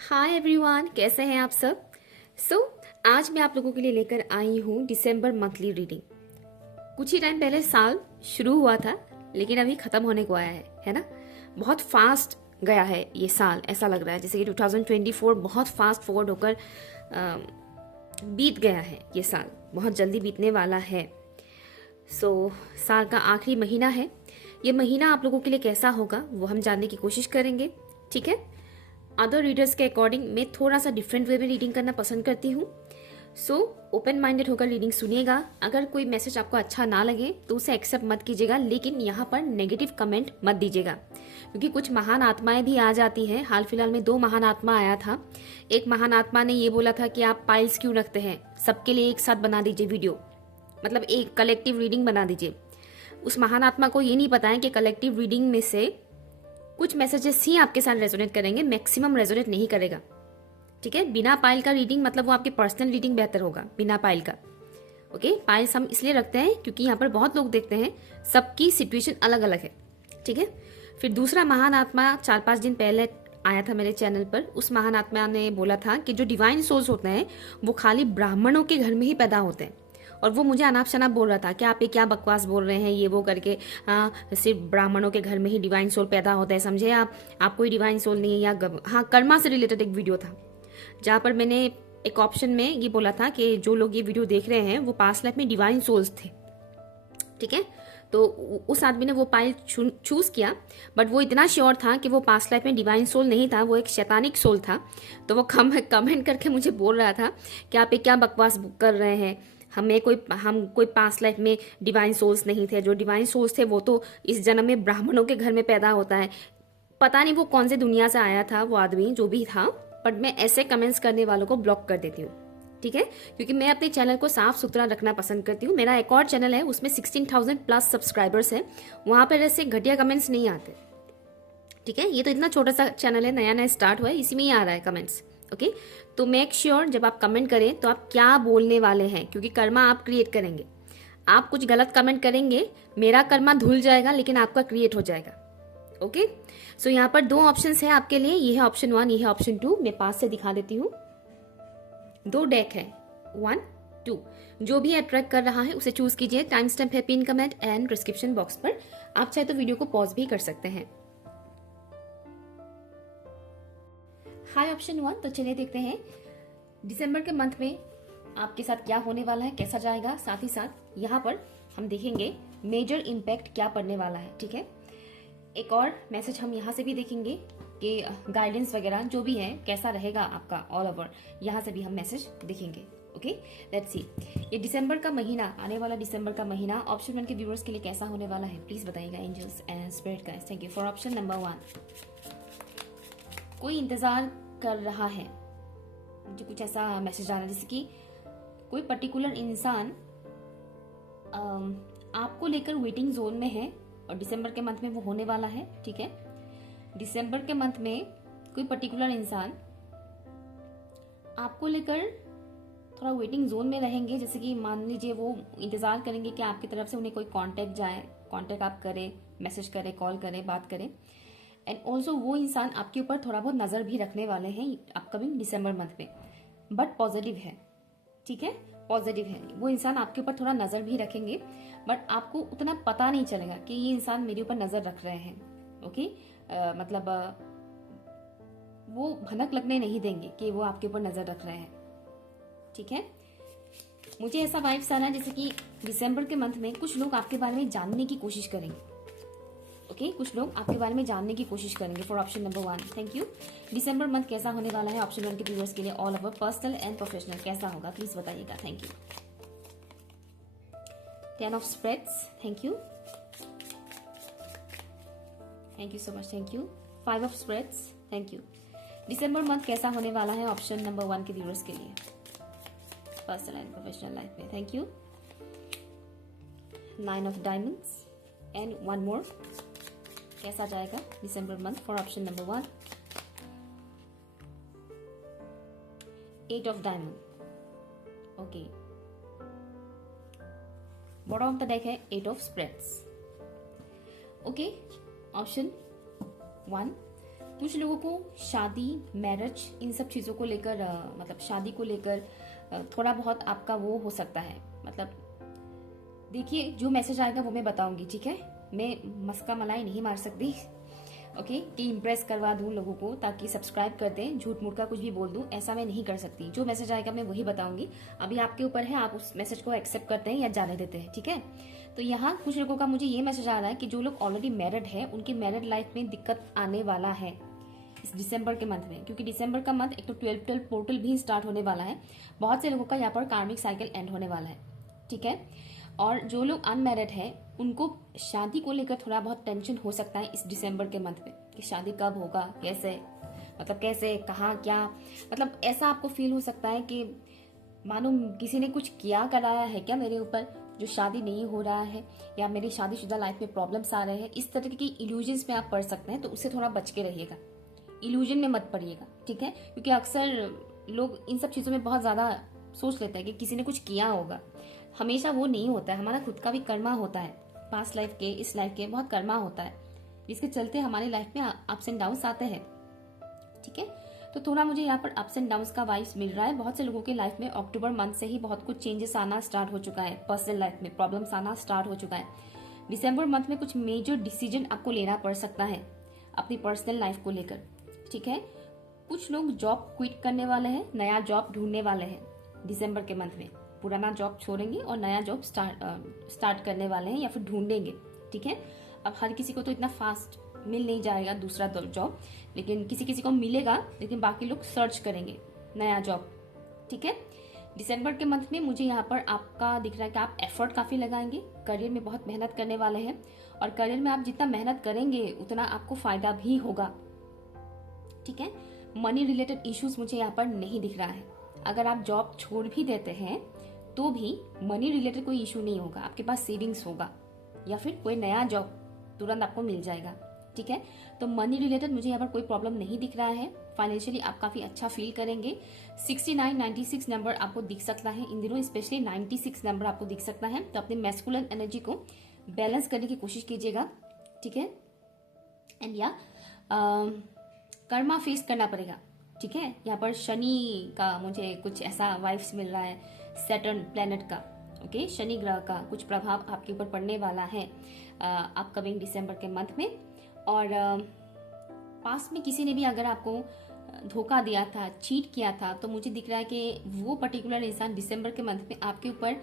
Hi everyone, कैसे हैं आप सब। आज मैं आप लोगों के लिए लेकर आई हूँ दिसंबर मंथली रीडिंग। कुछ ही टाइम पहले साल शुरू हुआ था, लेकिन अभी ख़त्म होने को आया है ना। बहुत फास्ट गया है ये साल, ऐसा लग रहा है जैसे कि 2024 बहुत फास्ट फॉरवर्ड होकर बीत गया है। ये साल बहुत जल्दी बीतने वाला है। साल का आखिरी महीना है। ये महीना आप लोगों के लिए कैसा होगा वो हम जानने की कोशिश करेंगे, ठीक है। अदर रीडर्स के अकॉर्डिंग मैं थोड़ा सा डिफरेंट वे में रीडिंग करना पसंद करती हूँ। ओपन माइंडेड होकर रीडिंग सुनिएगा। अगर कोई मैसेज आपको अच्छा ना लगे तो उसे एक्सेप्ट मत कीजिएगा, लेकिन यहाँ पर नेगेटिव कमेंट मत दीजिएगा, क्योंकि कुछ महान आत्माएं भी आ जाती हैं। हाल फिलहाल में 2 महान आत्मा आया था। एक महान आत्मा ने ये बोला था कि आप पाइल्स क्यों रखते हैं, सबके लिए एक साथ बना दीजिए वीडियो, मतलब एक कलेक्टिव रीडिंग बना दीजिए। उस महान आत्मा को ये नहीं पता है कि कलेक्टिव रीडिंग में से कुछ मैसेजेस ही आपके साथ रेजोनेट करेंगे, मैक्सिमम रेजोनेट नहीं करेगा, ठीक है। बिना पाइल का रीडिंग मतलब वो आपकी पर्सनल रीडिंग बेहतर होगा बिना पाइल का। ओके, पाइल्स हम इसलिए रखते हैं क्योंकि यहाँ पर बहुत लोग देखते हैं, सबकी सिचुएशन अलग अलग है, ठीक है। फिर दूसरा महान आत्मा 4-5 दिन पहले आया था मेरे चैनल पर। उस महान आत्मा ने बोला था कि जो डिवाइन सोल्स होते हैं वो खाली ब्राह्मणों के घर में ही पैदा होते हैं, और वो मुझे अनाप शनाप बोल रहा था कि आप ये क्या बकवास बोल रहे हैं, ये वो करके। सिर्फ ब्राह्मणों के घर में ही डिवाइन सोल पैदा होता है, समझे आप कोई डिवाइन सोल नहीं है। या कर्मा से रिलेटेड एक वीडियो था जहाँ पर मैंने एक ऑप्शन में ये बोला था कि जो लोग ये वीडियो देख रहे हैं वो पास्ट लाइफ में डिवाइन सोल्स थे, ठीक है। तो उस आदमी ने वो पाइल चूज किया, बट वो इतना श्योर था कि वो पास्ट लाइफ में डिवाइन सोल नहीं था, वो एक शैतानिक सोल था। तो वो कमेंट करके मुझे बोल रहा था कि आप ये क्या बकवास कर रहे हैं, हम कोई पास्ट लाइफ में डिवाइन सोल्स नहीं थे। जो डिवाइन सोल्स थे वो तो इस जन्म में ब्राह्मणों के घर में पैदा होता है। पता नहीं वो कौन से दुनिया से आया था वो आदमी, जो भी था, बट मैं ऐसे कमेंट्स करने वालों को ब्लॉक कर देती हूँ, ठीक है। क्योंकि मैं अपने चैनल को साफ सुथरा रखना पसंद करती हूँ। मेरा एक और चैनल है, उसमें 16,000 प्लस सब्सक्राइबर्स है, वहां पर ऐसे घटिया कमेंट्स नहीं आते, ठीक है। ये तो इतना छोटा सा चैनल है, नया नया स्टार्ट हुआ है, इसी में ही आ रहा है कमेंट्स, ओके। तो मेक श्योर जब आप कमेंट करें तो आप क्या बोलने वाले हैं, क्योंकि कर्मा आप क्रिएट करेंगे। आप कुछ गलत कमेंट करेंगे, मेरा कर्मा धुल जाएगा, लेकिन आपका क्रिएट हो जाएगा, ओके। यहाँ पर 2 ऑप्शंस है आपके लिए, ये है ऑप्शन 1, ये है ऑप्शन 2। मैं पास से दिखा देती हूँ। 2 डेक है, 1, 2। जो भी अट्रैक्ट कर रहा है उसे चूज कीजिए। टाइम स्टैम्प है pin comment and description box पर। आप चाहे तो वीडियो को पॉज भी कर सकते हैं। हाय ऑप्शन 1। तो चलिए देखते हैं दिसंबर के मंथ में आपके साथ क्या होने वाला है, कैसा जाएगा। साथ ही साथ यहाँ पर हम देखेंगे मेजर इम्पैक्ट क्या पड़ने वाला है, ठीक है। एक और मैसेज हम यहाँ से भी देखेंगे कि गाइडेंस वगैरह जो भी है कैसा रहेगा आपका ऑल ओवर, यहाँ से भी हम मैसेज देखेंगे, ओके। लेट्स सी ये दिसंबर का महीना, आने वाला दिसंबर का महीना ऑप्शन 1 के व्यूअर्स के लिए कैसा होने वाला है, प्लीज बताइएगा angels and spirit guides. Thank you for option number 1। कोई इंतजार कर रहा है, मुझे कुछ ऐसा मैसेज आ रहा है जैसे कि कोई पर्टिकुलर इंसान आपको लेकर वेटिंग जोन में है, और दिसंबर के मंथ में वो होने वाला है, ठीक है। दिसंबर के मंथ में कोई पर्टिकुलर इंसान आपको लेकर थोड़ा वेटिंग जोन में रहेंगे। जैसे कि मान लीजिए वो इंतजार करेंगे कि आपकी तरफ से उन्हें कोई कांटेक्ट जाए, कांटेक्ट आप करें, मैसेज करें, कॉल करें, बात करें। एंड ऑल्सो वो इंसान आपके ऊपर थोड़ा बहुत नजर भी रखने वाले हैं अपकमिंग दिसंबर मंथ में, बट पॉजिटिव है, ठीक है, पॉजिटिव है। वो इंसान आपके ऊपर थोड़ा नजर भी रखेंगे, बट आपको उतना पता नहीं चलेगा कि ये इंसान मेरे ऊपर नजर रख रहे हैं, ओके। मतलब वो भनक लगने नहीं देंगे कि वो आपके ऊपर नजर रख रहे हैं, ठीक है। मुझे ऐसा वाइब्स आ रहा है जैसे कि दिसंबर के मंथ में कुछ लोग आपके बारे में जानने की कोशिश करेंगे, ओके। कुछ लोग आपके बारे में जानने की कोशिश करेंगे for option number 1। Thank you. December month कैसा होने वाला है ऑप्शन 1 के व्यूअर्स के लिए all over, personal and professional कैसा होगा प्लीज बताइएगा। Thank you. 10 of spreads, thank you, thank you so much, thank you. 5 of spreads, thank you. December month कैसा होने वाला है ऑप्शन नंबर 1 के व्यूअर्स के लिए पर्सनल एंड प्रोफेशनल लाइफ में। Thank you. 9 of diamonds and 1 more, कैसा जाएगा दिसंबर month for option number 1। 8 of diamond, okay. Bottom of the deck है 8 ऑफ स्प्रेड्स। ओके, ऑप्शन 1, कुछ लोगों को शादी, मैरिज, इन सब चीज़ों को लेकर मतलब शादी को लेकर थोड़ा बहुत आपका वो हो सकता है। मतलब देखिए, जो मैसेज आएगा वो मैं बताऊंगी, ठीक है। मैं मस्का मलाई नहीं मार सकती, ओके, कि इम्प्रेस करवा दूं लोगों को ताकि सब्सक्राइब कर दें, झूठ मूठ का कुछ भी बोल दूं, ऐसा मैं नहीं कर सकती। जो मैसेज आएगा मैं वही बताऊंगी। अभी आपके ऊपर है, आप उस मैसेज को एक्सेप्ट करते हैं या जाने देते हैं, ठीक है। तो यहाँ कुछ लोगों का मुझे ये मैसेज आ रहा है कि जो लोग ऑलरेडी मैरिड है उनकी मैरिड लाइफ में दिक्कत आने वाला है इस दिसंबर के मंथ में, क्योंकि दिसंबर का मंथ एक तो 12 पोर्टल भी स्टार्ट होने वाला है। बहुत से लोगों का यहाँ पर कार्मिक साइकिल एंड होने वाला है, ठीक है। और जो लोग अनमैरिड है उनको शादी को लेकर थोड़ा बहुत टेंशन हो सकता है इस दिसंबर के मंथ में, कि शादी कब होगा, कैसे, मतलब कैसे, कहाँ, क्या, मतलब ऐसा आपको फील हो सकता है कि मानो किसी ने कुछ किया कराया है क्या मेरे ऊपर, जो शादी नहीं हो रहा है, या मेरी शादीशुदा लाइफ में प्रॉब्लम्स आ रहे हैं। इस तरह की इल्यूजन्स में आप पढ़ सकते हैं, तो उससे थोड़ा बच के रहिएगा, इल्यूजन में मत पड़िएगा, ठीक है। क्योंकि अक्सर लोग इन सब चीज़ों में बहुत ज़्यादा सोच लेते हैं कि किसी ने कुछ किया होगा। हमेशा वो नहीं होता है, हमारा खुद का भी कर्मा होता है, पास्ट लाइफ के, इस लाइफ के बहुत कर्मा होता है, जिसके चलते हमारी लाइफ में अप्स एंड डाउन्स आते हैं, ठीक है। तो थोड़ा मुझे यहाँ पर अप्स एंड डाउन्स का वाइब्स मिल रहा है। बहुत से लोगों के लाइफ में अक्टूबर मंथ से ही बहुत कुछ चेंजेस आना स्टार्ट हो चुका है, पर्सनल लाइफ में प्रॉब्लम्स आना स्टार्ट हो चुका है। दिसंबर मंथ में कुछ मेजर डिसीजन आपको लेना पड़ सकता है अपनी पर्सनल लाइफ को लेकर, ठीक है। कुछ लोग जॉब क्विट करने वाले हैं, नया जॉब ढूंढने वाले हैं दिसंबर के मंथ में। पुराना जॉब छोड़ेंगे और नया जॉब स्टार्ट करने वाले हैं या फिर ढूंढेंगे, ठीक है। अब हर किसी को तो इतना फास्ट मिल नहीं जाएगा दूसरा जॉब, लेकिन किसी किसी को मिलेगा, लेकिन बाकी लोग सर्च करेंगे नया जॉब, ठीक है। दिसंबर के मंथ में मुझे यहाँ पर आपका दिख रहा है कि आप एफर्ट काफी लगाएंगे, करियर में बहुत मेहनत करने वाले हैं, और करियर में आप जितना मेहनत करेंगे उतना आपको फायदा भी होगा, ठीक है। मनी रिलेटेड इश्यूज मुझे यहाँ पर नहीं दिख रहा है। अगर आप जॉब छोड़ भी देते हैं तो भी मनी रिलेटेड कोई इशू नहीं होगा, आपके पास सेविंग्स होगा या फिर कोई नया जॉब तुरंत आपको मिल जाएगा, ठीक है। तो मनी रिलेटेड मुझे यहाँ पर कोई प्रॉब्लम नहीं दिख रहा है। फाइनेंशियली आप काफी अच्छा फील करेंगे। 69, 96 नंबर आपको दिख सकता है इन दिनों, स्पेशली 96 नंबर आपको दिख सकता है। तो अपने मैस्कुलिन एनर्जी को बैलेंस करने की कोशिश कीजिएगा, ठीक है। एंड या कर्मा फेस करना पड़ेगा, ठीक है। यहाँ पर शनि का मुझे कुछ ऐसा वाइब्स मिल रहा है, सैटर्न प्लेनेट का, ओके, शनि ग्रह का कुछ प्रभाव आपके ऊपर पड़ने वाला है अपकमिंग दिसंबर के मंथ में। और पास्ट में किसी ने भी अगर आपको धोखा दिया था, चीट किया था, तो मुझे दिख रहा है कि वो पर्टिकुलर इंसान दिसंबर के मंथ में आपके ऊपर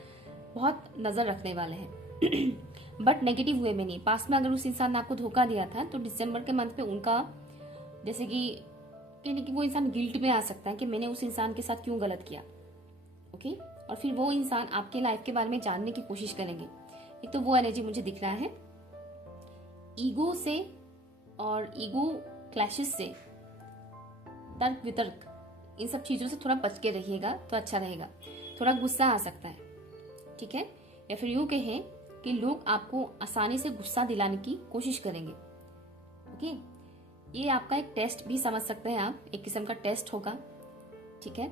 बहुत नजर रखने वाले हैं बट नेगेटिव वे में नहीं। पास्ट में अगर उस इंसान ने आपको धोखा दिया था तो दिसंबर के मंथ में उनका, जैसे कि कहने कि वो इंसान गिल्ट में आ सकता है कि मैंने उस इंसान के साथ क्यों गलत किया, ओके। और फिर वो इंसान आपके लाइफ के बारे में जानने की कोशिश करेंगे। एक तो वो एनर्जी मुझे दिख रहा है। ईगो से और ईगो क्लैशेस से, तर्क वितर्क, इन सब चीजों से थोड़ा बच के रहिएगा तो अच्छा रहेगा। थोड़ा गुस्सा आ सकता है, ठीक है। या फिर यूं कहें कि लोग आपको आसानी से गुस्सा दिलाने की कोशिश करेंगे, ओके। ये आपका एक टेस्ट भी समझ सकते हैं आप, एक किस्म का टेस्ट होगा, ठीक है।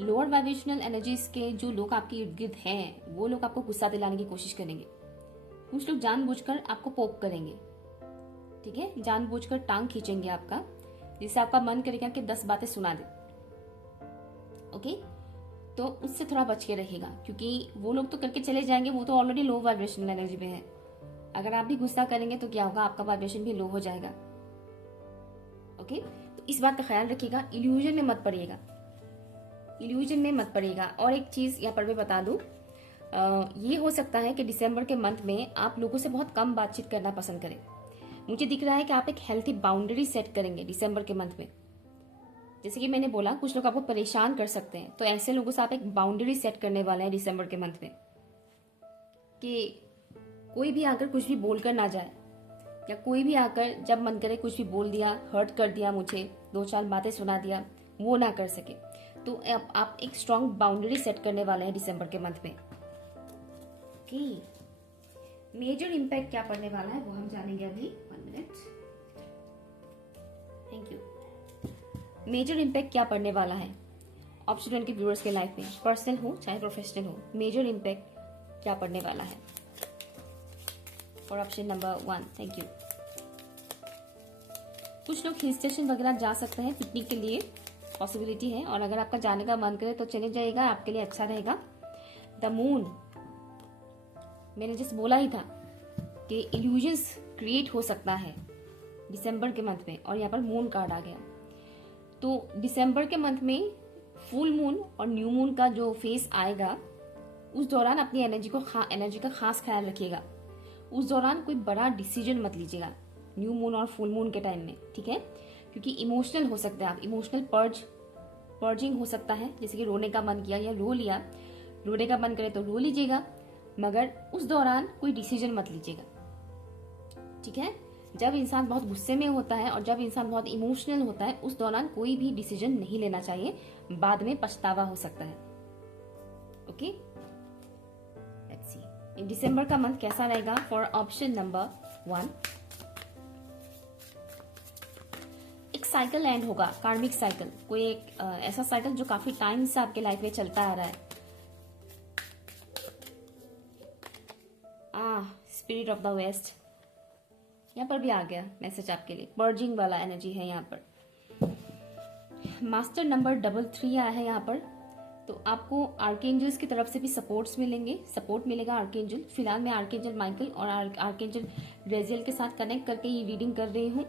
लोअर वाइब्रेशनल एनर्जीज के जो लोग आपके इर्द गिर्द हैं वो लोग आपको गुस्सा दिलाने की कोशिश करेंगे। कुछ लोग जानबूझकर आपको पोक करेंगे, ठीक है, जानबूझकर टांग खींचेंगे आपका, जिससे आपका मन करेगा कि 10 बातें सुना दे, ओके। तो उससे थोड़ा बच के रहिएगा, क्योंकि वो लोग तो करके चले जाएंगे, वो तो ऑलरेडी लो वाइब्रेशनल एनर्जी में है। अगर आप भी गुस्सा करेंगे तो क्या होगा, आपका वाइब्रेशन भी लो हो जाएगा, ओके। तो इस बात का ख्याल रखिएगा, इल्यूजन में मत पड़िएगा, इल्यूजन में मत पड़िएगा। और एक चीज यहाँ पर मैं बता दूं, ये हो सकता है कि दिसंबर के मंथ में आप लोगों से बहुत कम बातचीत करना पसंद करें। मुझे दिख रहा है कि आप एक हेल्थी बाउंड्री सेट करेंगे दिसंबर के मंथ में। जैसे कि मैंने बोला, कुछ लोग आपको परेशान कर सकते हैं, तो ऐसे लोगों से आप एक बाउंड्री सेट करने वाले हैं दिसंबर के मंथ में, कि कोई भी आकर कुछ भी बोलकर ना जाए, या कोई भी आकर जब मन करे कुछ भी बोल दिया, हर्ट कर दिया, मुझे 2-4 बातें सुना दिया, वो ना कर सके। तो आप एक स्ट्रॉन्ग बाउंड्री सेट करने वाले हैं दिसंबर के मंथ में, ओके। मेजर इम्पैक्ट क्या पड़ने वाला है वो हम जानेंगे अभी। 1 मिनट, थैंक यू। मेजर इम्पैक्ट क्या पड़ने वाला है ऑप्शन 1 के व्यूअर्स के लाइफ में, पर्सनल हो चाहे प्रोफेशनल हो, मेजर इम्पैक्ट क्या पड़ने वाला है for option number 1। Thank you. कुछ लोग हिल स्टेशन वगैरह जा सकते हैं, पिकनिक के लिए पॉसिबिलिटी है, और अगर आपका जाने का मन करे तो चले जाइएगा, आपके लिए अच्छा रहेगा। द मून, मैंने जस्ट बोला ही था कि इल्यूजन्स क्रिएट हो सकता है दिसंबर के मंथ में, और यहाँ पर मून कार्ड आ गया। तो दिसंबर के मंथ में फुल मून और न्यू मून का जो फेस आएगा, उस दौरान अपनी एनर्जी का खास ख्याल रखिएगा। उस दौरान कोई बड़ा डिसीजन मत लीजिएगा न्यू मून और फुल मून के टाइम में, ठीक है, क्योंकि इमोशनल हो सकते हैं आप। इमोशनल पर्जिंग हो सकता है, जैसे कि रोने का मन किया या रो लिया, रोने का मन करे तो रो लीजिएगा, मगर उस दौरान कोई डिसीजन मत लीजिएगा, ठीक है। जब इंसान बहुत गुस्से में होता है और जब इंसान बहुत इमोशनल होता है, उस दौरान कोई भी डिसीजन नहीं लेना चाहिए, बाद में पछतावा हो सकता है। ओके, लेट्स सी दिसंबर का मंथ कैसा रहेगा फॉर ऑप्शन नंबर 1। एक साइकिल एंड होगा, कार्मिक साइकिल, कोई एक ऐसा साइकिल जो काफी टाइम से आपके लाइफ में चलता आ रहा है। स्पिरिट ऑफ द वेस्ट, यहाँ पर भी आ गया मैसेज आपके लिए, पर्जिंग वाला एनर्जी है यहाँ पर। मास्टर नंबर 33 आया है यहाँ पर, तो आपको आर्केंजल्स की तरफ से भी सपोर्ट मिलेगा आर्केंजल। फिलहाल मैं आर्केंजल माइकल और आर्केंजल रेजियल के साथ कनेक्ट करके ये रीडिंग कर रही हूँ।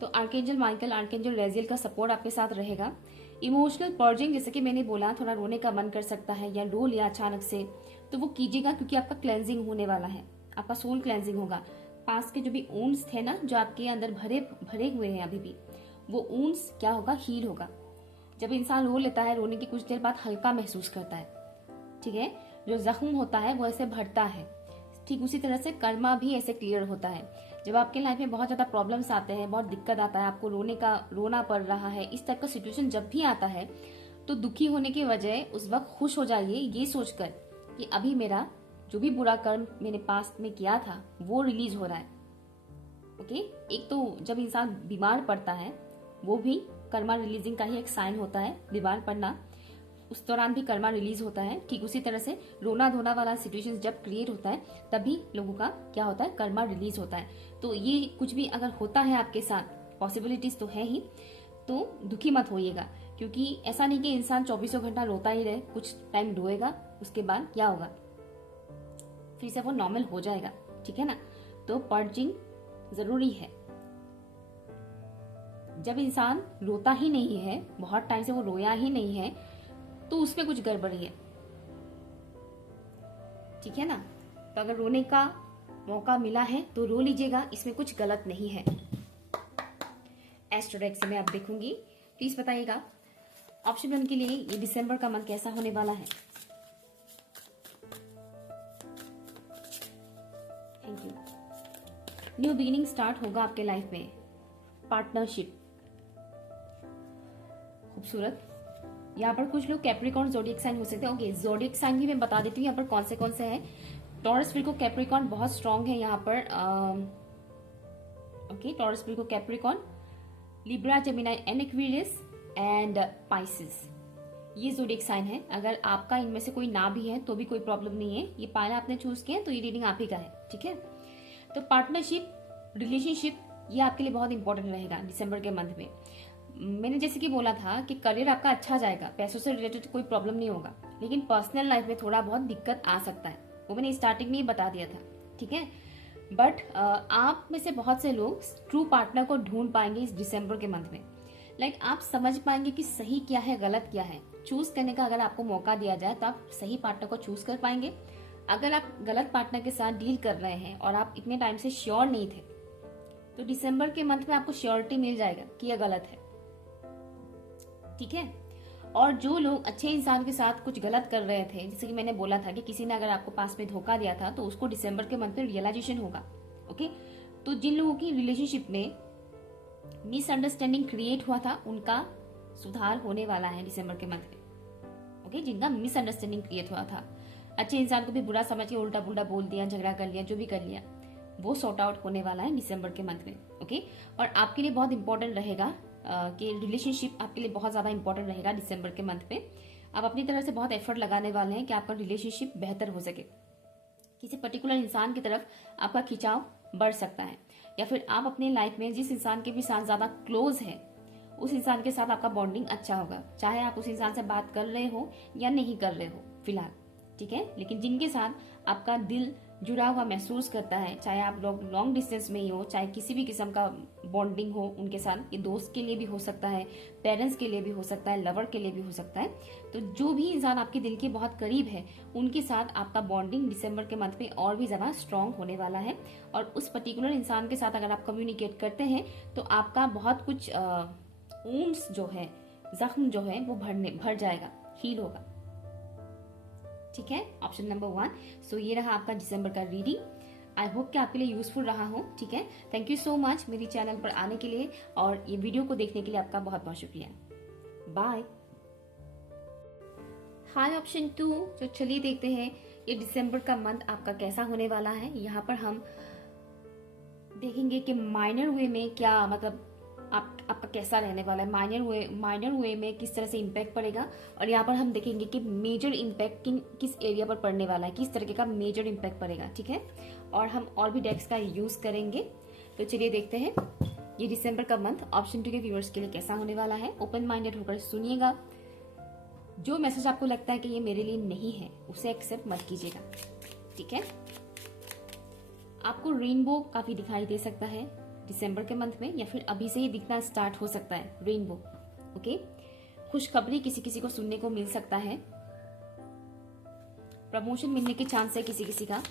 तो आर्केंजल माइकल, आर्केंजल रेजियल का सपोर्ट आपके साथ रहेगा। इमोशनल पर्जिंग, जैसे कि मैंने बोला, थोड़ा रोने का मन कर सकता है या रो लिया अचानक से, तो वो कीजिएगा, क्योंकि आपका क्लेंजिंग होने वाला है, आपका सोल क्लेंजिंग होगा। पास के जो भी ऊंड्स थे ना, जो आपके अंदर भरे हुए हैं अभी भी, वो ऊंड्स क्या होगा, हील होगा। जब इंसान रो लेता है, रोने की कुछ देर बाद हल्का महसूस करता है, ठीक है। जो जख्म होता है वो ऐसे भरता है, ठीक उसी तरह से कर्मा भी ऐसे क्लियर होता है। जब आपके लाइफ में बहुत ज्यादा प्रॉब्लम्स आते हैं, बहुत दिक्कत आता है, आपको रोना पड़ रहा है, इस तरह का सिचुएशन जब भी आता है, तो दुखी होने की बजाय उस वक्त खुश हो जाइए, ये सोचकर कि अभी मेरा जो भी बुरा कर्म मैंने पास्ट में किया था वो रिलीज हो रहा है। ओके, एक तो जब इंसान बीमार पड़ता है, वो भी कर्मा रिलीजिंग का ही एक साइन होता है, बीमार पड़ना, उस दौरान भी कर्मा रिलीज होता है। ठीक उसी तरह से रोना धोना वाला सिचुएशन जब क्रिएट होता है, तभी लोगों का क्या होता है, कर्मा रिलीज होता है। तो ये कुछ भी अगर होता है आपके साथ, पॉसिबिलिटीज तो है ही, तो दुखी मत होइएगा, क्योंकि ऐसा नहीं कि इंसान 24 घंटा रोता ही रहे, कुछ टाइम रोएगा, उसके बाद क्या होगा, फिर से वो नॉर्मल हो जाएगा, ठीक है ना। तो पर्जिंग जरूरी है। जब इंसान रोता ही नहीं है, बहुत टाइम से वो रोया ही नहीं है, तो उसमें कुछ गड़बड़ी है, ठीक है ना। तो अगर रोने का मौका मिला है तो रो लीजिएगा, इसमें कुछ गलत नहीं है। एस्ट्रोडेक्स से मैं अब देखूंगी, प्लीज बताइएगा ऑप्शन 1 के लिए ये दिसंबर का मंथ कैसा होने वाला है। Thank you. New beginning start होगा आपके लाइफ में, पार्टनरशिप, खूबसूरत। यहाँ पर कुछ लोग कैप्रिकॉर्न जोडिएक साइन हो सकते हैं। ओके, जोडिएक साइन भी मैं बता देती हूँ यहाँ पर कौन से हैं। टॉरस, विर्गो, कैप्रिकॉर्न बहुत स्ट्रांग है यहाँ पर। Okay, taurus, Virgo, Capricorn, Libra, Gemini and Aquarius and Pisces, ये जोडिएक साइन है। अगर आपका इनमें से कोई ना भी है तो भी कोई प्रॉब्लम नहीं है, ये पहला आपने चूज किया तो ये रीडिंग आप ही का है, ठीक है। तो पार्टनरशिप, रिलेशनशिप, ये आपके लिए बहुत इंपॉर्टेंट रहेगा दिसंबर के मंथ में। मैंने जैसे कि बोला था कि करियर आपका अच्छा जाएगा, पैसों से रिलेटेड कोई प्रॉब्लम नहीं होगा, लेकिन पर्सनल लाइफ में थोड़ा बहुत दिक्कत आ सकता है, वो मैंने स्टार्टिंग में ही बता दिया था, ठीक है। बट आप में से बहुत से लोग ट्रू पार्टनर को ढूंढ पाएंगे इस दिसंबर के मंथ में। लाइक आप समझ पाएंगे कि सही क्या है, गलत क्या है। चूज करने का अगर आपको मौका दिया जाए तो आप सही पार्टनर को चूज कर पाएंगे। अगर आप गलत पार्टनर के साथ डील कर रहे हैं और आप इतने टाइम से श्योर नहीं थे, तो दिसंबर के मंथ में आपको श्योरिटी मिल जाएगा कि यह गलत है, ठीक है। और जो लोग अच्छे इंसान के साथ कुछ गलत कर रहे थे, जैसे कि मैंने बोला था कि किसी ने अगर आपको पास में धोखा दिया था, तो उसको दिसंबर के मंथ में रियलाइजेशन होगा। ओके, तो जिन लोगों की रिलेशनशिप में मिसअंडरस्टैंडिंग क्रिएट हुआ था, उनका सुधार होने वाला है दिसंबर के मंथ में। ओके, जिनका मिसअंडरस्टैंडिंग क्रिएट हुआ था, अच्छे इंसान को भी बुरा समझ के उल्टा पुल्टा बोल दिया, झगड़ा कर लिया, जो भी कर लिया, वो सॉर्ट आउट होने वाला है दिसंबर के मंथ में। ओके, और आपके लिए बहुत इंपॉर्टेंट रहेगा कि रिलेशनशिप आपके लिए बहुत ज्यादा इंपॉर्टेंट रहेगा दिसंबर के मंथ में। आप अपनी तरफ से बहुत एफर्ट लगाने वाले हैं कि आपका रिलेशनशिप बेहतर हो सके, किसी पर्टिकुलर इंसान की तरफ आपका खिंचाव बढ़ सकता है, या फिर आप अपने लाइफ में जिस इंसान के भी साथ ज्यादा क्लोज है उस इंसान के साथ आपका बॉन्डिंग अच्छा होगा, चाहे आप उस इंसान से बात कर रहे हो या नहीं कर रहे हो फिलहाल, ठीक है। लेकिन जिनके साथ आपका दिल जुड़ा हुआ महसूस करता है, चाहे आप लोग लॉन्ग डिस्टेंस में ही हो, चाहे किसी भी किस्म का बॉन्डिंग हो उनके साथ, ये दोस्त के लिए भी हो सकता है, पेरेंट्स के लिए भी हो सकता है, लवर के लिए भी हो सकता है, तो जो भी इंसान आपके दिल के बहुत करीब है उनके साथ आपका बॉन्डिंग दिसंबर के मंथ में और भी ज्यादा स्ट्रांग होने वाला है। और उस पर्टिकुलर इंसान के साथ अगर आप कम्युनिकेट करते हैं तो आपका बहुत कुछ वुंड्स जो है, जख्म जो है वो भर जाएगा, हील होगा, ठीक है। Option number 1। सो ये रहा आपका दिसंबर का रीडिंग। आई होप कि आपके लिए यूजफुल रहा हो, ठीक है। थैंक यू सो मच मेरी चैनल पर आने के लिए और ये वीडियो को देखने के लिए आपका बहुत बहुत शुक्रिया। बाय। हाय ऑप्शन 2। तो चलिए देखते हैं ये दिसंबर का मंथ आपका कैसा होने वाला है। यहाँ पर हम देखेंगे कि माइनर वे में क्या मतलब आपका कैसा रहने वाला है, माइनर वे में किस तरह से इम्पैक्ट पड़ेगा, और यहाँ पर हम देखेंगे कि मेजर इम्पैक्ट किस एरिया पर पड़ने वाला है, किस तरीके का मेजर इम्पैक्ट पड़ेगा, ठीक है। और हम और भी डेक्स का यूज करेंगे। तो चलिए देखते हैं ये दिसंबर का मंथ ऑप्शन 2 के व्यूअर्स के लिए कैसा होने वाला है। ओपन माइंडेड होकर सुनिएगा, जो मैसेज आपको लगता है कि ये मेरे लिए नहीं है उसे एक्सेप्ट मत कीजिएगा, ठीक है। आपको रेनबो काफी दिखाई दे सकता है दिसंबर के मंथ में, या फिर अभी से ही दिखना स्टार्ट हो सकता है रेनबो, ओके। खुशखबरी किसी किसी को सुनने को मिल सकता है, प्रमोशन मिलने के चांस है किसी किसी का,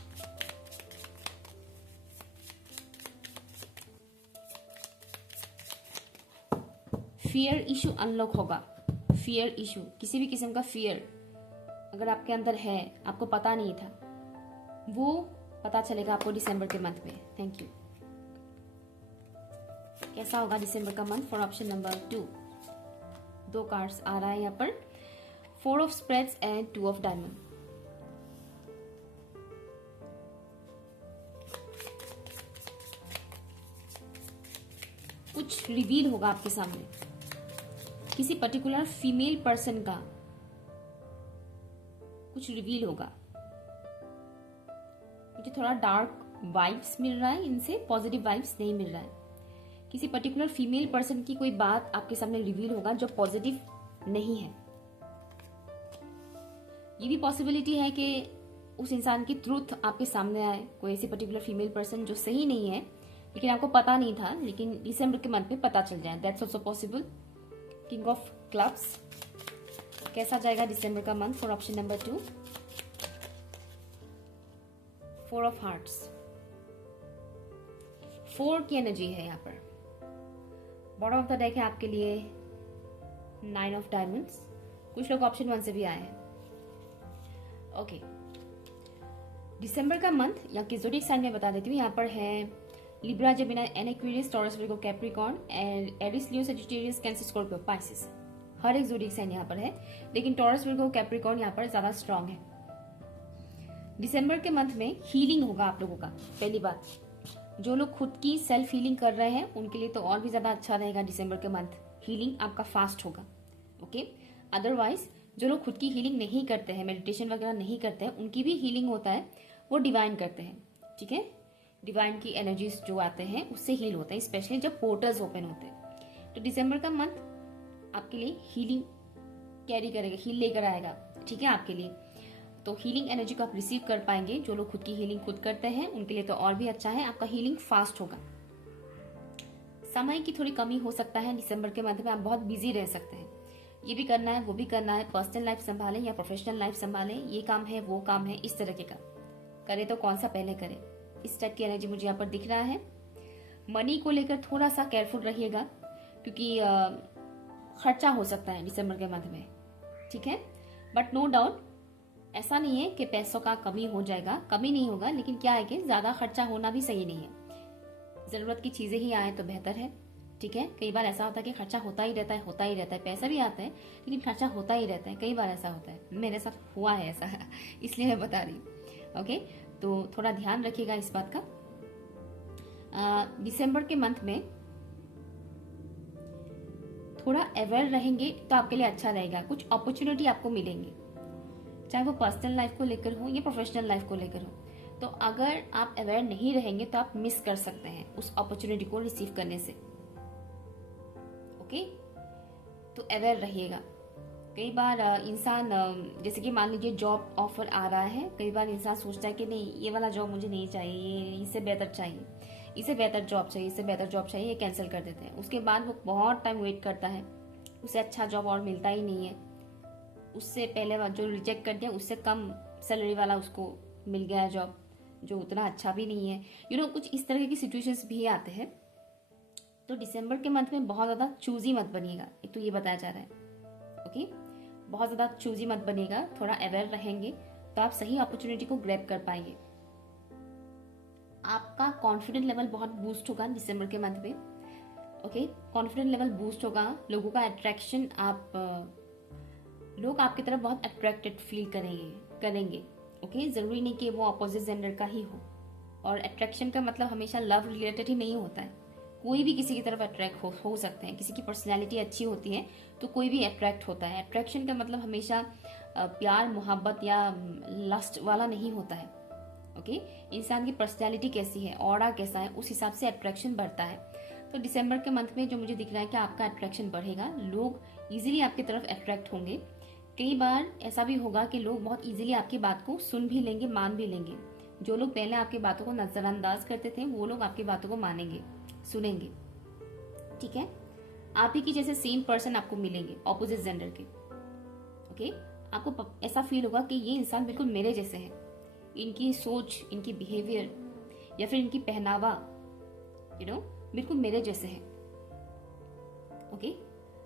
फियर इशू अनलॉक होगा। फियर इशू, किसी भी किस्म का फियर अगर आपके अंदर है, आपको पता नहीं था, वो पता चलेगा आपको दिसंबर के मंथ में। Thank you. कैसा होगा दिसंबर का month for option number 2। 2 cards आ रहा है यहाँ पर, 4 of spades and 2 of diamond. कुछ रिवील होगा आपके सामने, किसी पर्टिकुलर फीमेल पर्सन का कुछ रिवील होगा। मुझे थोड़ा डार्क वाइब्स मिल रहा है, इनसे पॉजिटिव वाइब्स नहीं मिल रहा है। किसी पर्टिकुलर फीमेल पर्सन की कोई बात आपके सामने रिवील होगा जो पॉजिटिव नहीं है। ये भी पॉसिबिलिटी है कि उस इंसान की ट्रूथ आपके सामने आए, कोई ऐसी पर्टिकुलर फीमेल पर्सन जो सही नहीं है लेकिन आपको पता नहीं था, लेकिन दिसंबर के मंथ में पता चल जाए, that's also possible. King of clubs, कैसा जाएगा दिसंबर का month for option number 2। 4 of hearts, 4 की एनर्जी है यहाँ पर। बॉटम ऑफ द डेक है आपके लिए 9 ऑफ डायमंड्स। कुछ लोग ऑप्शन 1 से भी आए हैं, ओके। दिसंबर का मंथ यहाँ की ज़ोडिएक साइन में बता देती हूँ। यहाँ पर है Libra, Gemini and Aquarius, Taurus, Virgo, Capricorn and Aries, Leo, Sagittarius, Cancer, Scorpio, Pisces. हर एक ज़ोडिएक साइन यहाँ पर है, लेकिन टॉरस, वर्गो, कैप्रिकॉर्न यहाँ पर ज्यादा स्ट्रांग है। दिसंबर के मंथ में हीलिंग होगा आप लोगों का। पहली बात, जो लोग खुद की सेल्फ हीलिंग कर रहे हैं उनके लिए तो और भी ज्यादा अच्छा रहेगा दिसंबर के मंथ, हीलिंग आपका फास्ट होगा, ओके। अदरवाइज जो लोग खुद की हीलिंग नहीं करते हैं, मेडिटेशन वगैरह नहीं करते हैं, उनकी भी हीलिंग होता है, वो डिवाइन करते हैं, ठीक है। डिवाइन की एनर्जीज जो आते हैं उससे हील होता है, स्पेशली जब पोर्टल्स ओपन होते हैं। तो दिसंबर का मंथ आपके लिए हीलिंग कैरी करेगा, हील लेकर आएगा, ठीक है, आपके लिए। तो हीलिंग एनर्जी को आप रिसीव कर पाएंगे। जो लोग खुद की हीलिंग खुद करते हैं उनके लिए तो और भी अच्छा है, आपका हीलिंग फास्ट होगा। समय की थोड़ी कमी हो सकता है दिसंबर के मंथ में, आप बहुत बिजी रह सकते हैं, ये भी करना है वो भी करना है, पर्सनल लाइफ संभालें या प्रोफेशनल लाइफ संभालें, ये काम है वो काम है, इस तरह के काम करे तो कौन सा पहले करे, इस टाइप की एनर्जी मुझे यहाँ पर दिख रहा है। मनी को लेकर थोड़ा सा केयरफुल रहिएगा, क्योंकि खर्चा हो सकता है दिसंबर के मंथ में, ठीक है। बट नो डाउट ऐसा नहीं है कि पैसों का कमी हो जाएगा, कमी नहीं होगा, लेकिन क्या है कि ज्यादा खर्चा होना भी सही नहीं है। जरूरत की चीजें ही आए तो बेहतर है, ठीक है। कई बार ऐसा होता है कि खर्चा होता ही रहता है, पैसा भी आता है लेकिन खर्चा होता ही रहता है, कई बार ऐसा होता है, मेरे साथ हुआ है ऐसा इसलिए मैं बता रही हूँ, ओके। तो थोड़ा ध्यान रखिएगा इस बात का। दिसंबर के मंथ में थोड़ा अवेयर रहेंगे तो आपके लिए अच्छा रहेगा। कुछ अपॉर्चुनिटी आपको मिलेंगी, चाहे वो पर्सनल लाइफ को लेकर हो या प्रोफेशनल लाइफ को लेकर हो, तो अगर आप अवेयर नहीं रहेंगे तो आप मिस कर सकते हैं उस अपॉर्चुनिटी को रिसीव करने से। ओके, तो अवेयर रहिएगा। कई बार इंसान जैसे कि मान लीजिए जॉब ऑफर आ रहा है, कई बार इंसान सोचता है कि नहीं ये वाला जॉब मुझे नहीं चाहिए, इससे बेहतर चाहिए, इससे बेहतर जॉब चाहिए, इससे बेहतर जॉब चाहिए, ये कैंसिल कर देते हैं। उसके बाद वो बहुत टाइम वेट करता है, उसे अच्छा जॉब और मिलता ही नहीं है, उससे पहले जो रिजेक्ट कर दिया उससे कम सैलरी वाला उसको मिल गया जॉब जो उतना अच्छा भी नहीं है। कुछ इस तरह की सिचुएशंस भी आते हैं। तो दिसंबर के मंथ में बहुत ज़्यादा चूजी मत बनिएगा, एक तो ये बताया जा रहा है। ओके, बहुत ज़्यादा चूजी मत बनिएगा, थोड़ा अवेयर रहेंगे तो आप सही अपॉर्चुनिटी को ग्रैब कर पाएंगे। आपका कॉन्फिडेंट लेवल बहुत बूस्ट होगा दिसंबर के मंथ में। ओके, कॉन्फिडेंट लेवल बूस्ट होगा, लोगों का अट्रैक्शन, लोग आपकी तरफ बहुत अट्रैक्टेड फील करेंगे। ओके, जरूरी नहीं कि वो अपोजिट जेंडर का ही हो, और अट्रैक्शन का मतलब हमेशा लव रिलेटेड ही नहीं होता है, कोई भी किसी की तरफ अट्रैक्ट हो सकते हैं। किसी की पर्सनैलिटी अच्छी होती है तो कोई भी अट्रैक्ट होता है। अट्रैक्शन का मतलब हमेशा प्यार, मोहब्बत या लस्ट वाला नहीं होता है। ओके, इंसान की पर्सनैलिटी कैसी है, ऑरा कैसा है, उस हिसाब से अट्रैक्शन बढ़ता है। तो दिसंबर के मंथ में जो मुझे दिख रहा है कि आपका अट्रैक्शन बढ़ेगा, लोग इजीली आपकी तरफ अट्रैक्ट होंगे। कई बार ऐसा भी होगा कि लोग बहुत इजीली आपकी बात को सुन भी लेंगे, मान भी लेंगे। जो लोग पहले आपकी बातों को नजरअंदाज करते थे वो लोग आपकी बातों को मानेंगे, सुनेंगे। ठीक है, आप ही की जैसे सेम पर्सन आपको मिलेंगे ऑपोजिट जेंडर के। ओके, आपको ऐसा फील होगा कि ये इंसान बिल्कुल मेरे जैसे है, इनकी सोच, इनकी बिहेवियर या फिर इनकी पहनावा बिल्कुल मेरे जैसे है। ओके,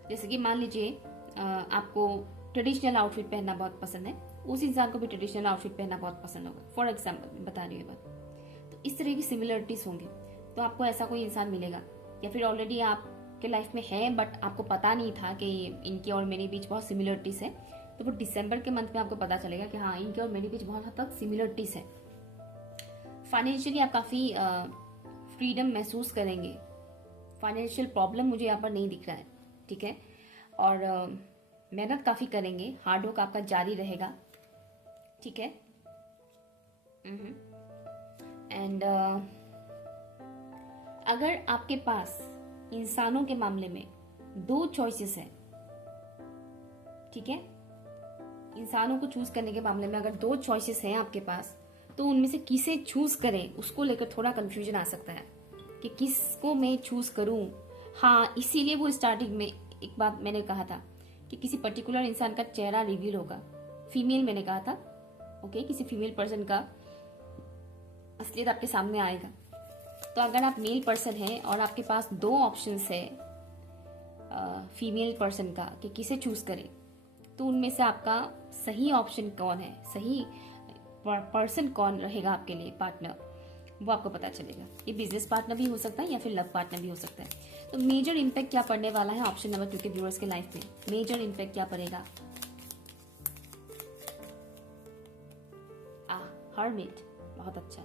जैसे कि मान लीजिए आपको ट्रेडिशनल आउटफिट पहनना बहुत पसंद है, उस इंसान को भी ट्रेडिशनल आउटफिट पहनना बहुत पसंद होगा। फॉर एग्जाम्पल बता रही हूँ बात। तो इस तरह की सिमिलरिटीज होंगी, तो आपको ऐसा कोई इंसान मिलेगा, या फिर ऑलरेडी आपके लाइफ में है बट आपको पता नहीं था कि इनके और मेरे बीच बहुत सिमिलरिटीज है। तो वो दिसंबर के मंथ में आपको पता चलेगा कि हाँ, इनके और मेरे बीच बहुत हद तक सिमिलरिटीज है। फाइनेंशियली आप काफी फ्रीडम महसूस करेंगे। फाइनेंशियल प्रॉब्लम मुझे यहाँ पर नहीं दिख रहा है। ठीक है, और मेहनत काफी करेंगे, हार्डवर्क आपका जारी रहेगा। ठीक है, एंड अगर आपके पास इंसानों के मामले में दो चॉइसेस है, ठीक है, इंसानों को चूज करने के मामले में अगर दो चॉइसेस हैं आपके पास, तो उनमें से किसे चूज करें उसको लेकर थोड़ा कंफ्यूजन आ सकता है कि किसको मैं चूज करूं। हाँ, इसीलिए वो स्टार्टिंग में एक बात मैंने कहा था कि किसी पर्टिकुलर इंसान का चेहरा रिवील होगा। फीमेल मैंने कहा था। ओके, किसी फीमेल पर्सन का असलियत आपके सामने आएगा। तो अगर आप मेल पर्सन हैं और आपके पास दो ऑप्शंस है फीमेल पर्सन का कि किसे चूज करें, तो उनमें से आपका सही ऑप्शन कौन है, सही पर्सन कौन रहेगा आपके लिए पार्टनर, वो आपको पता चलेगा। ये बिजनेस पार्टनर भी हो सकता है या फिर लव पार्टनर भी हो सकता है। तो मेजर इम्पैक्ट क्या पड़ने वाला है ऑप्शन नंबर 2 के व्यूअर्स के लाइफ में, मेजर इम्पैक्ट क्या पड़ेगा? हर्मिट, बहुत अच्छा।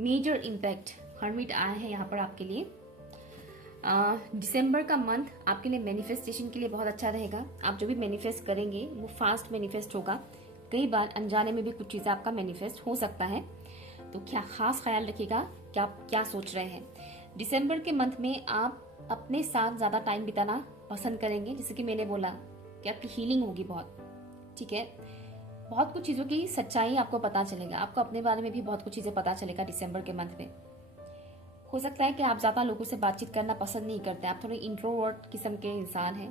मेजर इम्पैक्ट हर्मिट आया है यहाँ पर आपके लिए। दिसंबर का मंथ आपके लिए मैनिफेस्टेशन के लिए बहुत अच्छा रहेगा। आप जो भी मैनिफेस्ट करेंगे वो फास्ट मैनिफेस्ट होगा। कई बार अनजाने में भी कुछ चीजें आपका मैनिफेस्ट हो सकता है, तो क्या खास ख्याल रखिएगा कि आप क्या सोच रहे हैं। दिसंबर के मंथ में आप अपने साथ ज्यादा टाइम बिताना पसंद करेंगे, जैसे कि मैंने बोला कि आपकी हीलिंग होगी बहुत। ठीक है, बहुत कुछ चीजों की सच्चाई आपको पता चलेगा, आपको अपने बारे में भी बहुत कुछ चीजें पता चलेगा दिसंबर के मंथ में। हो सकता है कि आप ज्यादा लोगों से बातचीत करना पसंद नहीं करते, आप थोड़े इंट्रोवर्ट किस्म के इंसान हैं,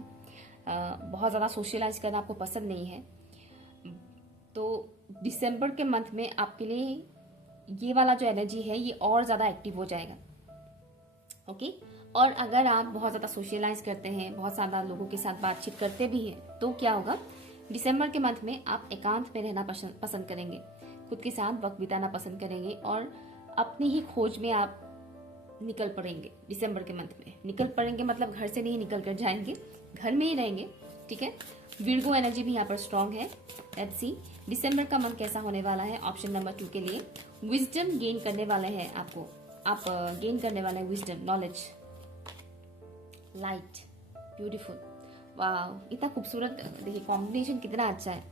बहुत ज्यादा सोशलाइज करना आपको पसंद नहीं है। तो दिसंबर के मंथ में आपके लिए ये वाला जो एनर्जी है ये और ज्यादा एक्टिव हो जाएगा। ओके, और अगर आप बहुत ज्यादा सोशलाइज करते हैं, बहुत ज्यादा लोगों के साथ बातचीत करते भी हैं, तो क्या होगा, दिसंबर के मंथ में आप एकांत में रहना पसंद करेंगे, खुद के साथ वक्त बिताना पसंद करेंगे और अपनी ही खोज में आप निकल पड़ेंगे। दिसंबर के मंथ में निकल पड़ेंगे मतलब घर से नहीं निकल कर जाएंगे, घर में ही रहेंगे। ठीक है, विर्गो एनर्जी भी यहाँ पर स्ट्रांग है। लेट्स सी दिसंबर का मंथ कैसा होने वाला है ऑप्शन नंबर 2 के लिए। विजडम गेन करने वाले हैं आप गेन करने वाले हैं विजडम, नॉलेज, लाइट, ब्यूटीफुल। वाह, इतना खूबसूरत, देखिए कॉम्बिनेशन कितना अच्छा है।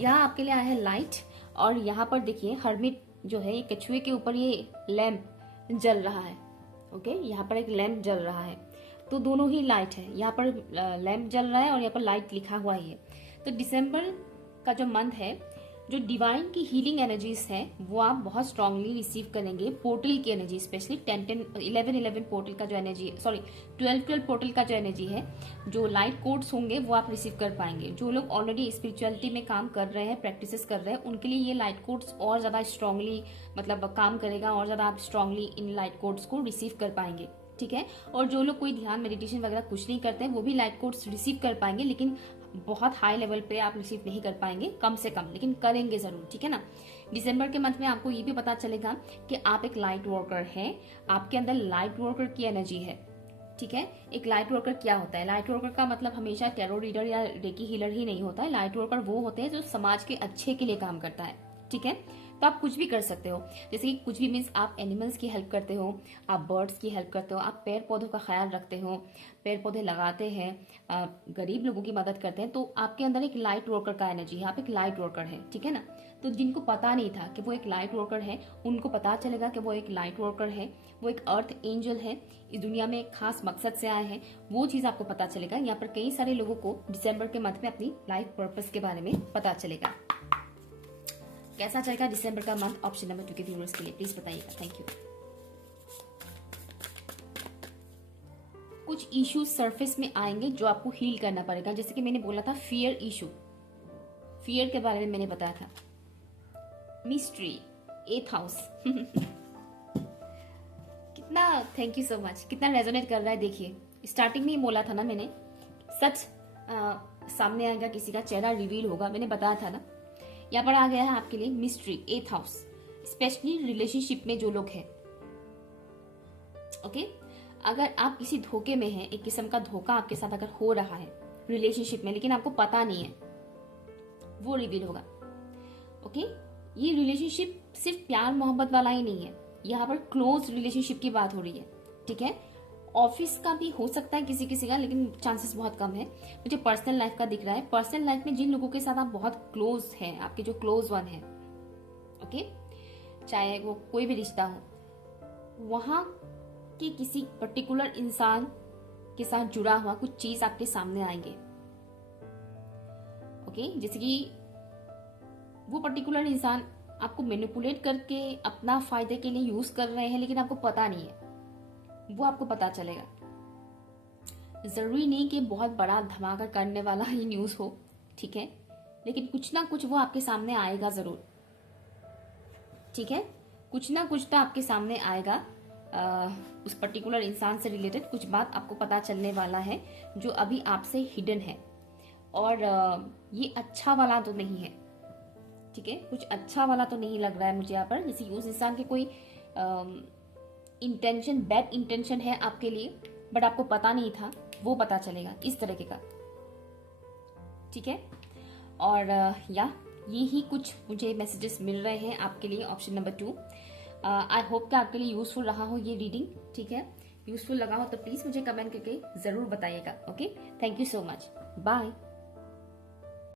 यहाँ आपके लिए आया है लाइट और यहाँ पर देखिए हर्मिट जो है ये कछुए के ऊपर ये लैम्प जल रहा है। ओके, यहाँ पर एक लैम्प जल रहा है, तो दोनों ही लाइट है। यहाँ पर लैम्प जल रहा है और यहाँ पर लाइट लिखा हुआ ही है। तो दिसंबर का जो मंथ है, जो डिवाइन की हीलिंग एनर्जीज है वो आप बहुत स्ट्रांगली रिसीव करेंगे। पोर्टल की एनर्जी, स्पेशली 10-10-11-11 पोर्टल का जो एनर्जी, सॉरी 12-12 पोर्टल का जो एनर्जी है, जो लाइट कोड्स होंगे वो आप रिसीव कर पाएंगे। जो लोग ऑलरेडी स्पिरिचुअलिटी में काम कर रहे हैं, प्रैक्टिसेस कर रहे हैं, उनके लिए ये लाइट कोड्स और ज्यादा स्ट्रांगली मतलब काम करेगा, और ज्यादा आप स्ट्रांगली इन लाइट कोड्स को रिसीव कर पाएंगे। ठीक है, और जो लोग कोई ध्यान मेडिटेशन वगैरह कुछ नहीं करते हैं वो भी लाइट कोड्स रिसीव कर पाएंगे, लेकिन बहुत हाई लेवल पे आप रिसीव नहीं कर पाएंगे, कम से कम, लेकिन करेंगे जरूर। ठीक है ना। दिसंबर के मंथ में आपको ये भी पता चलेगा कि आप एक लाइट वर्कर हैं, आपके अंदर लाइट वर्कर की एनर्जी है। ठीक है, एक लाइट वर्कर क्या होता है? लाइट वर्कर का मतलब हमेशा टैरो रीडर या रेकी हीलर ही नहीं होता है। लाइट वर्कर वो होते हैं जो समाज के अच्छे के लिए काम करता है। ठीक है, तो आप कुछ भी कर सकते हो, जैसे कि कुछ भी मीन्स आप एनिमल्स की हेल्प करते हो, आप बर्ड्स की हेल्प करते हो, आप पेड़ पौधों का ख्याल रखते हो, पेड़ पौधे लगाते हैं, गरीब लोगों की मदद करते हैं, तो आपके अंदर एक लाइट वर्कर का एनर्जी है, आप एक लाइट वर्कर है। ठीक है ना। तो जिनको पता नहीं था कि वो एक लाइट वर्कर है, उनको पता चलेगा कि वो एक लाइट वर्कर है, वो एक अर्थ एंजल है, इस दुनिया में एक खास मकसद से आए हैं, वो चीज आपको पता चलेगा। यहाँ पर कई सारे लोगों को दिसंबर के मंथ में अपनी लाइफ पर्पस के बारे में पता चलेगा। कैसा चलेगा दिसंबर का मंथ ऑप्शन नंबर 2 के व्यूअर्स के लिए प्लीज बताइएगा। Thank you. कुछ इश्यूज सरफेस में आएंगे जो आपको हील करना पड़ेगा, जैसे कि मैंने बोला था फियर इशू, फियर के बारे में मैंने बताया था। मिस्ट्री, 8th हाउस कितना, थैंक यू सो मच, कितना रेजोनेट कर रहा है। देखिए स्टार्टिंग में ही बोला था ना मैंने, सच सामने आएगा, किसी का चेहरा रिवील होगा, मैंने बताया था ना। यहाँ पर आ गया है आपके लिए mystery, 8th house, specially relationship में जो लोग हैं। ओके, अगर आप किसी धोखे में हैं, एक किस्म का धोखा आपके साथ अगर हो रहा है रिलेशनशिप में, लेकिन आपको पता नहीं है, वो रिवील होगा। ओके, ये रिलेशनशिप सिर्फ प्यार मोहब्बत वाला ही नहीं है, यहाँ पर क्लोज रिलेशनशिप की बात हो रही है। ठीक है, ऑफिस का भी हो सकता है किसी किसी का, लेकिन चांसेस बहुत कम है। मुझे पर्सनल लाइफ का दिख रहा है। पर्सनल लाइफ में जिन लोगों के साथ आप बहुत क्लोज हैं, आपके जो क्लोज वन है, ओके, चाहे वो कोई भी रिश्ता हो, वहां के किसी पर्टिकुलर इंसान के साथ जुड़ा हुआ कुछ चीज आपके सामने आएंगे। ओके, जैसे कि वो पर्टिकुलर इंसान आपको मैनिपुलेट करके अपना फायदे के लिए यूज कर रहे हैं, लेकिन आपको पता नहीं है, वो आपको पता चलेगा। जरूरी नहीं कि बहुत बड़ा धमाका करने वाला ही न्यूज हो, ठीक है, लेकिन कुछ ना कुछ वो आपके सामने आएगा जरूर। ठीक है, कुछ ना कुछ तो आपके सामने आएगा। उस पर्टिकुलर इंसान से रिलेटेड कुछ बात आपको पता चलने वाला है जो अभी आपसे हिडन है, और ये अच्छा वाला तो नहीं है। ठीक है, कुछ अच्छा वाला तो नहीं लग रहा है मुझे यहाँ पर, जैसे उस इंसान के कोई इंटेंशन, बैड इंटेंशन है आपके लिए, बट आपको पता नहीं था, वो पता चलेगा, इस तरीके का। ठीक है, और ये ही कुछ मुझे मैसेजेस मिल रहे हैं आपके लिए ऑप्शन नंबर 2। आई होप कि आपके लिए यूजफुल रहा हो ये रीडिंग। ठीक है, यूजफुल लगा हो तो प्लीज मुझे कमेंट करके जरूर बताइएगा। Okay, thank you so much, bye.